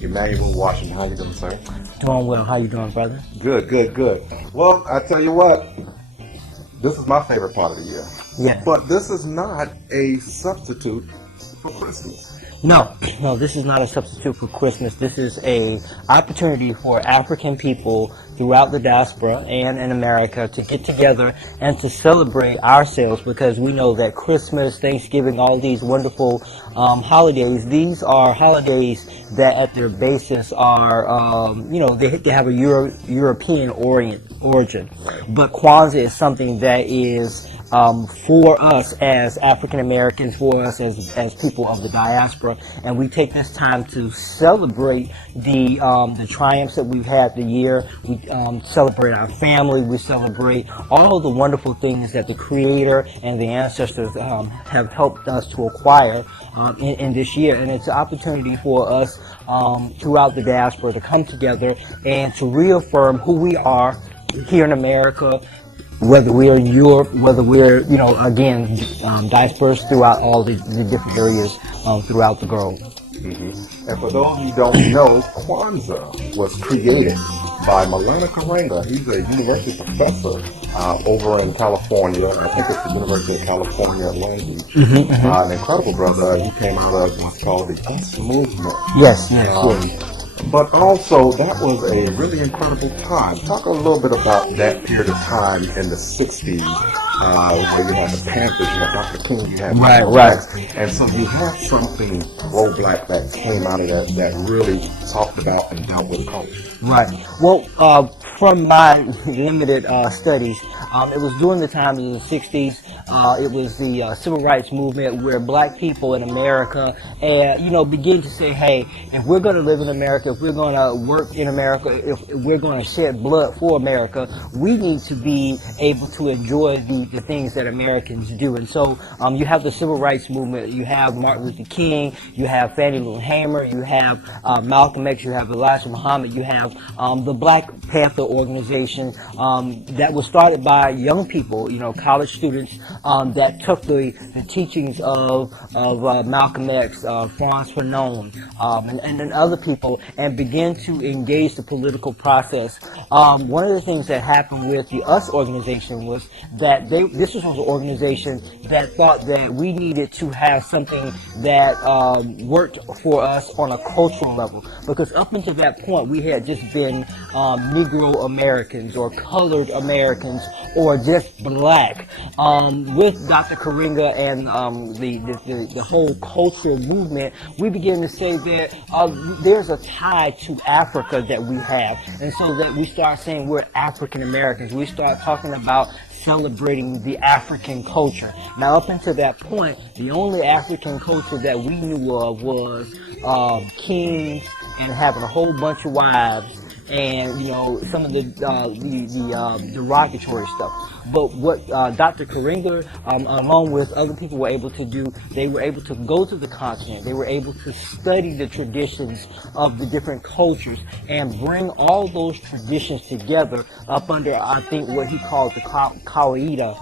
Emmanuel Washington, how you doing, sir? Doing well. How you doing, brother? Good, good, good. Well, I tell you what, this is my favorite part of the year. Yeah. But this is not a substitute for Christmas. No, no, this is not a substitute for Christmas. This is a opportunity for African people throughout the diaspora and in America to get together and to celebrate ourselves, because we know that Christmas, Thanksgiving, all these wonderful holidays, these are holidays that at their basis are, they have a European origin. But Kwanzaa is something that is for us as African Americans, for us as people of the diaspora, and we take this time to celebrate the triumphs that we've had the year. We celebrate our family. We celebrate all of the wonderful things that the Creator and the ancestors have helped us to acquire in this year. And it's an opportunity for us throughout the diaspora to come together and to reaffirm who we are here in America, whether we're in Europe, whether we're, dispersed throughout all the different areas throughout the globe. Mm-hmm. And for those who don't know, Kwanzaa was created by Malana Karenga. He's a university professor over in California. I think it's the University of California at Long Beach. An incredible brother. He came out of what's called the Us movement. Yes, yes. But also, that was a really incredible time. Talk a little bit about that period of time in the 60s, where you had the Panthers, you had Dr. King, you had Right. And so you had something pro-black that came out of that really talked about and dealt with culture. Right. Well, from my limited studies, it was during the time of the 60s. It was the civil rights movement where black people in America, begin to say, hey, if we're going to live in America, if we're going to work in America, if we're going to shed blood for America, we need to be able to enjoy the things that Americans do. And so you have the civil rights movement, you have Martin Luther King, you have Fannie Lou Hamer, you have Malcolm X, you have Elijah Muhammad, you have the Black Panther organization that was started by young people, college students that took the teachings of Malcolm X, Franz Fanon, and other people, and began to engage the political process. One of the things that happened with the US organization was that this was an organization that thought that we needed to have something that worked for us on a cultural level, because up until that point we had just been Negro Americans or colored Americans or just black. With Dr. Karenga and the whole cultural movement, we began to say that there's a tie to Africa that we have, and so that we start saying we're African Americans. We start talking about celebrating the African culture. Now, up until that point, the only African culture that we knew of was kings and having a whole bunch of wives, and some of the derogatory stuff. But what Dr. Karenga, along with other people, were able to do, they were able to go to the continent. They were able to study the traditions of the different cultures and bring all those traditions together up under, I think, what he called the Kawaida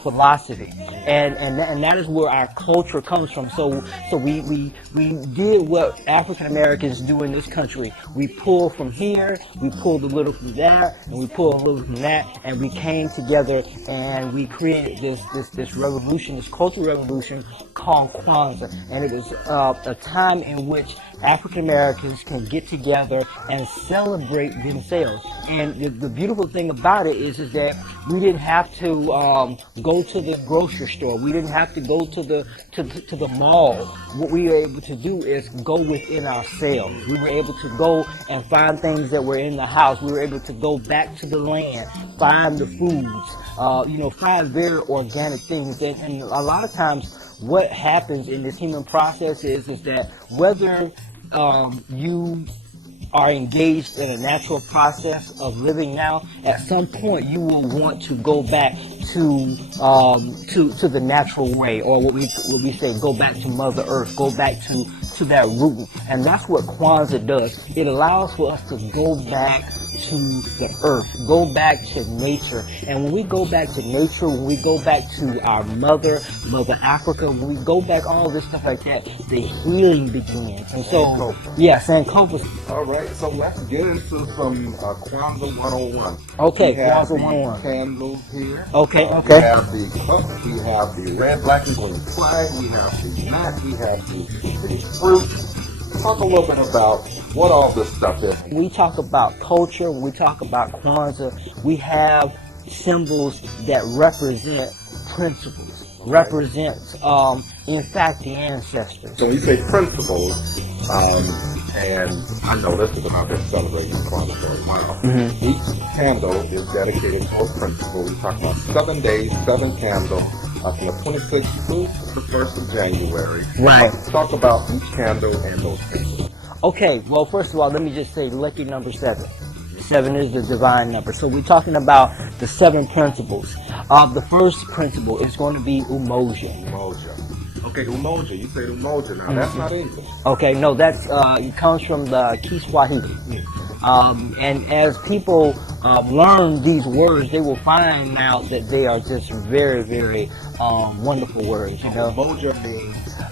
philosophy, and that is where our culture comes from. So we did what African Americans do in this country. We pull from here, we pulled a little from there, and we pulled a little from that, and we came together and we created this revolution, this cultural revolution called Kwanzaa. And it was a time in which African Americans can get together and celebrate themselves. And the beautiful thing about it is that we didn't have to go to the grocery store. We didn't have to go to the mall. What we were able to do is go within ourselves. We were able to go and find things that were in the house. We were able to go back to the land, find the foods, find very organic things. And a lot of times what happens in this human process is that whether you are engaged in a natural process of living now, at some point you will want to go back to the natural way, or what we say, go back to Mother Earth, go back to that root. And that's what Kwanzaa does. It allows for us to go back to the earth, go back to nature. And when we go back to nature, when we go back to our Mother Africa, when we go back, all this stuff like that, the healing begins. And so, yeah, Sankofa. All right, so let's get into some Kwanzaa 101. Okay, we have Kwanzaa the 101. candles here. Okay, We okay. have the cup. We have the red, black, and green flag. We have the mat. We have the fruit. Talk a little bit about what all this stuff is. When we talk about culture, when we talk about Kwanzaa, we have symbols that represent principles, represents, in fact, the ancestors. So when you say principles, and I know this because I've been celebrating Kwanzaa for a while. Each candle is dedicated to a principle. We talk about 7 days, 7 candles, from the 26th to the 1st of January. Right. Talk about each candle and those principles. Okay, well, first of all, let me just say lucky number 7. 7 is the divine number. So we're talking about the 7 principles. The first principle is going to be umoja. Umoja. Okay, umoja. You say umoja now. That's not English. Okay, no, that's it comes from the Kiswahili. And as people learn these words, they will find out that they are just very, very wonderful words. You know,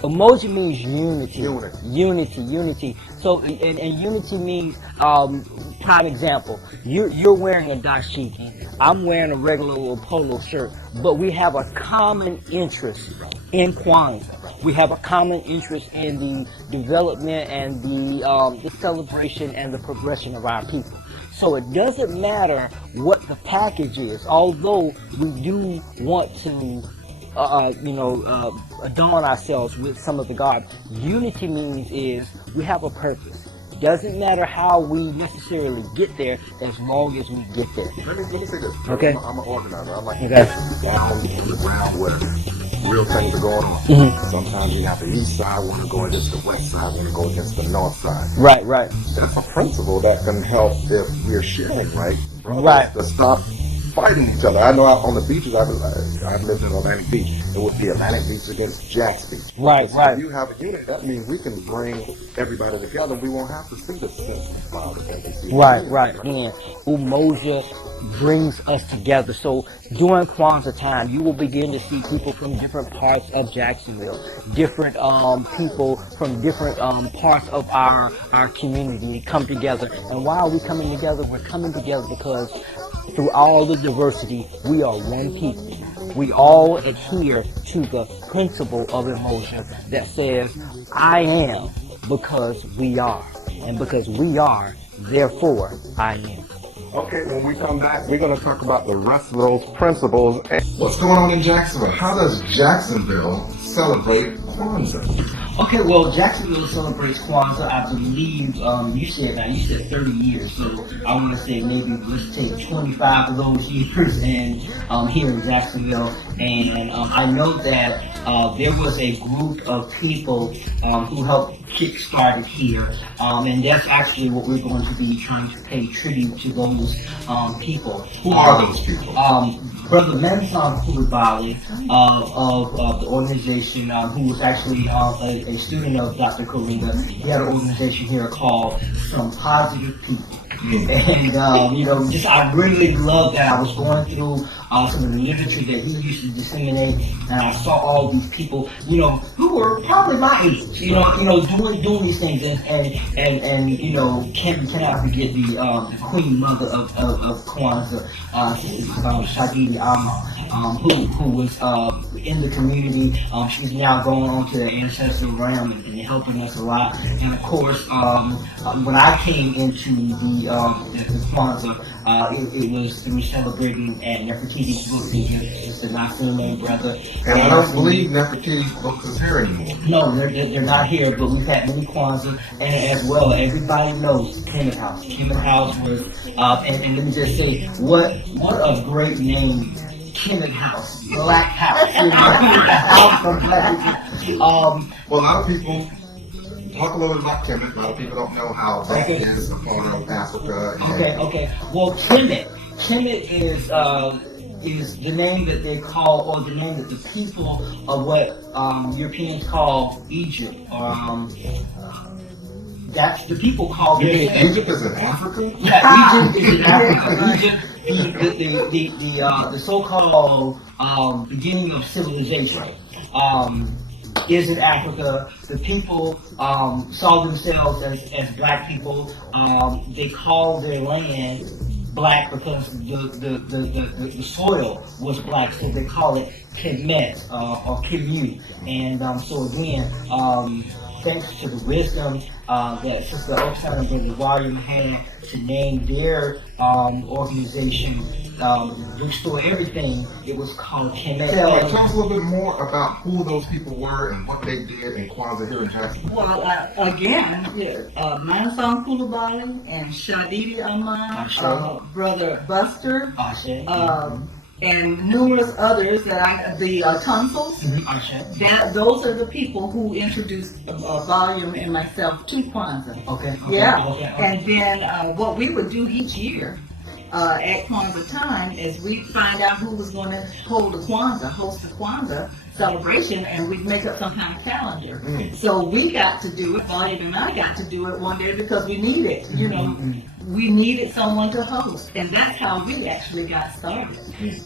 emoji means unity. Unity. So, and unity means, prime example, you're wearing a dashiki, I'm wearing a regular little polo shirt, but we have a common interest in Kwanzaa. We have a common interest in the development and the celebration and the progression of our people. So it doesn't matter what the package is, although we do want to adorn ourselves with some of the garb. Unity means is we have a purpose. Doesn't matter how we necessarily get there, as long as we get there. Let me say this. Okay. I'm an organizer. I like Okay. down on the ground where real things are going on. Sometimes you have the east side want to go against the west side, want to go against the north side. Right. That's a principle that can help if we're sharing, right? Right. To stop fighting each other. I know out on the beaches, I've lived in Atlantic Beach. It would be Atlantic Beach against Jack's Beach. Right. If you have a unit, that means we can bring everybody together. We won't have to see the sense of violence. Right. And Umoja brings us together. So during Kwanzaa time, you will begin to see people from different parts of Jacksonville, different people from different parts of our community come together. And why are we coming together? We're coming together because through all the diversity, we are one people. We all adhere to the principle of Umoja that says, I am because we are. And because we are, therefore I am. Okay, when we come back, we're going to talk about the rest of those principles. What's going on in Jacksonville? How does Jacksonville celebrate Kwanzaa? Okay, well, Jacksonville celebrates Kwanzaa, I believe, you said 30 years, so I want to say maybe let's take 25 of those years and here in Jacksonville, and I know that there was a group of people who helped kickstart it here, and that's actually what we're going to be trying to pay tribute to those people. Who are those people? Brother Manson Kulibali of the organization, who was actually a student of Dr. Kalinga. He had an organization here called Some Positive People. And, I really love that. I was going through some of the literature that he used to disseminate, and I saw all these people, who were probably my age, doing these things, and cannot forget the Queen Mother of Kwanzaa, Shagidi Amma, who was in the community. She's now going on to the ancestral realm and helping us a lot. And of course, when I came into the Kwanzaa, it was through celebrating at Nefertiti's book, it's the Nassim brother. And I don't believe Nefertiti's books is here anymore. No, they're not here, but we've had many Kwanzaa, and as well, everybody knows Kemet House. Kemet House was, and let me just say, what a great name. Kemet House, Black House, house of black people. Well, a lot of people talk a little bit about Kemet. A lot of people don't know how that is a part of Africa. Okay. Well, Kemet is the name that they call, or the name that the people of what Europeans call Egypt, That's the people call You it. mean Egypt is in Africa? Yeah, Egypt is in Africa. The so-called beginning of civilization is in Africa. The people saw themselves as black people. They called their land black because the soil was black, so they call it Kemet or Kimu. And so again, thanks to the wisdom that Sister Oksana and Brother William had to name their organization, Restore Everything, it was called Kemet. Tell us a little bit more about who those people were and what they did in Kwanzaa here in Jacksonville. Well, again, Manson Koulibaly and Shadidi Ahmad, Brother Buster, and numerous others the tonsils. Those are the people who introduced Volume and myself to Kwanzaa. Okay. Yeah. And then what we would do each year at Kwanzaa time is we find out who was going to host the Kwanzaa celebration, and we'd make up some kind of calendar. So we got to do it, Volume and I got to do it one day because we needed, we needed someone to host, and that's how we actually got started.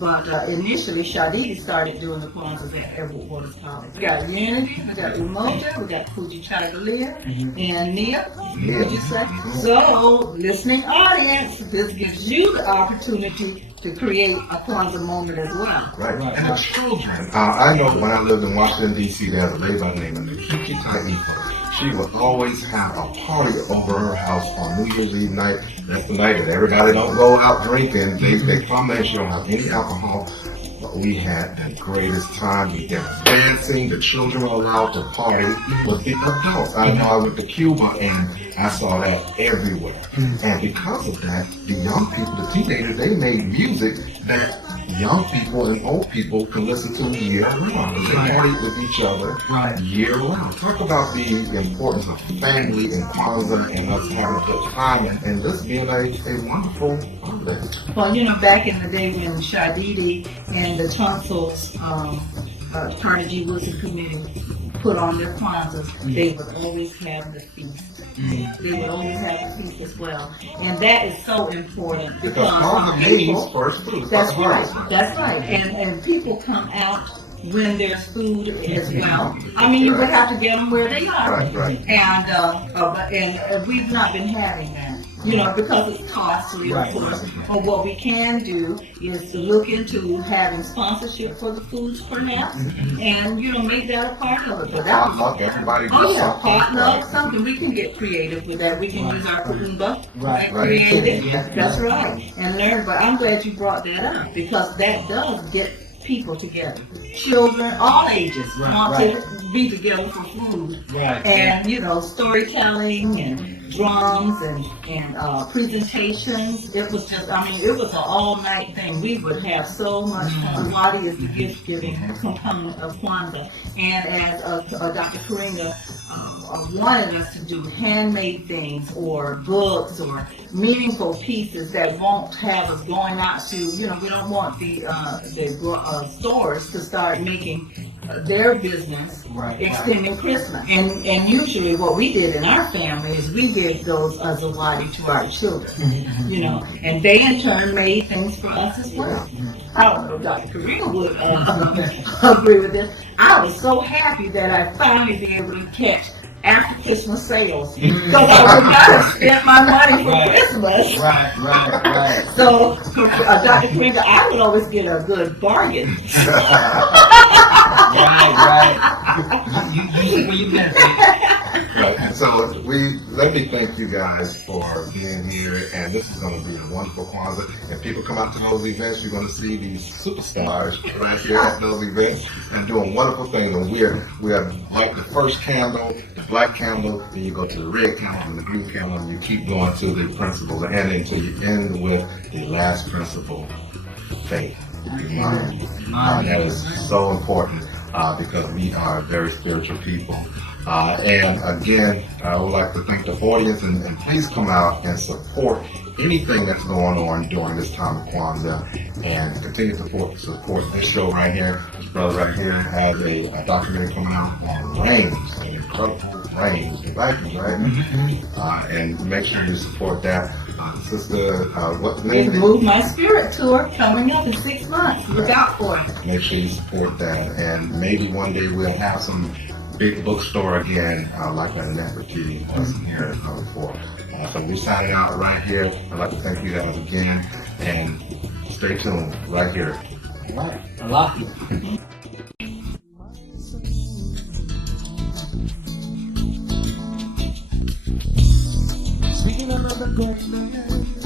But initially, Shadidi started doing the Kwanzaa at what is called. We got Unity, we got Umoja, we got Fuji Chagalia, and Nia. Would you say? So, listening audience, this gives you the opportunity to create a Kwanzaa moment as well. Right. And the children. I know when I lived in Washington, D.C., there's a lady by the name of Nikiki Taifa. She would always have a party over her house on New Year's Eve night. That's the night that everybody don't go out drinking. They come in, she don't have any alcohol. But we had the greatest time. We did dancing. The children were allowed to party with the adults. I know I went to Cuba and I saw that everywhere. And because of that, the young people, the teenagers, they made music that young people and old people can listen to year round. They party with each other year round. Talk about the importance of family and Kwanzaa and us having a good time and this being a wonderful holiday. Well, back in the day when Shadidi and the Tonsils Carnegie Wilson Committee put on their Kwanzaas, they would always have the feast. They would always have the feast as well. And that is so important because Kwanzaa means first food. That's right. That's right. And people come out when there's food as well. I mean, you would have to get them where they are. Right. And we've not been having that. Because it's costly, of course. But what we can do is to look into having sponsorship for the foods, perhaps, and make that a part of it. But that was everybody. Potluck, something. We can get creative with that. We can use our kuumba and create it. That's right, and learn. But I'm glad you brought that up because that does get people together. Children, all ages, want to be together for food. And storytelling and drums and presentations. It was just, it was an all-night thing. We would have so much fun. Wadi is the gift-giving component of Kwanzaa. And as Dr. Karinga wanted us to do handmade things or books or meaningful pieces that won't have us going out to, we don't want the stores to start making their business extending Christmas. And usually what we did in our family is we gave those Zawadi to our children, and they in turn made things for us as well. I don't know if Dr. Karina would agree with this. I was so happy that I finally been able to catch after Christmas sales because I would not have spent my money for Christmas. Right. So, Dr. Karina, I would always get a good bargain. You benefit. Right. So let me thank you guys for being here, and this is going to be a wonderful Kwanzaa. If people come out to those events, you're going to see these superstars right here at those events and doing wonderful things. And we are like the first candle, the black candle, then you go to the red candle and the blue candle, and you keep going to the principles and until you end with the last principle, faith. That is so important because we are very spiritual people. And again, I would like to thank the audience and please come out and support anything that's going on during this time of Kwanzaa and continue to support this show right here. This brother right here has a documentary coming out on rains, an incredible rain, the Vikings, right? And make sure you support that. Sister, what's the name It's of it? Move My Spirit tour coming up in 6 months. Look out for it. Make sure you support that, and maybe one day we'll have some big bookstore again, like that in Nefertiti here before. So we're signing out right here. I'd like to thank you guys again, and stay tuned right here. All right. I like you. Speaking of the great man.